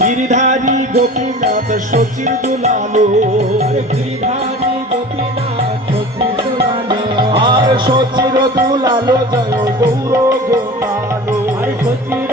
Giridhari Gopinath সচির দুলালো। Giridhari Gopinath সচির দুলালো আর সচির দুলালো, জয় Gour গোপালো। আর সচির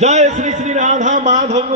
জয় Shri Shri Radha Madhav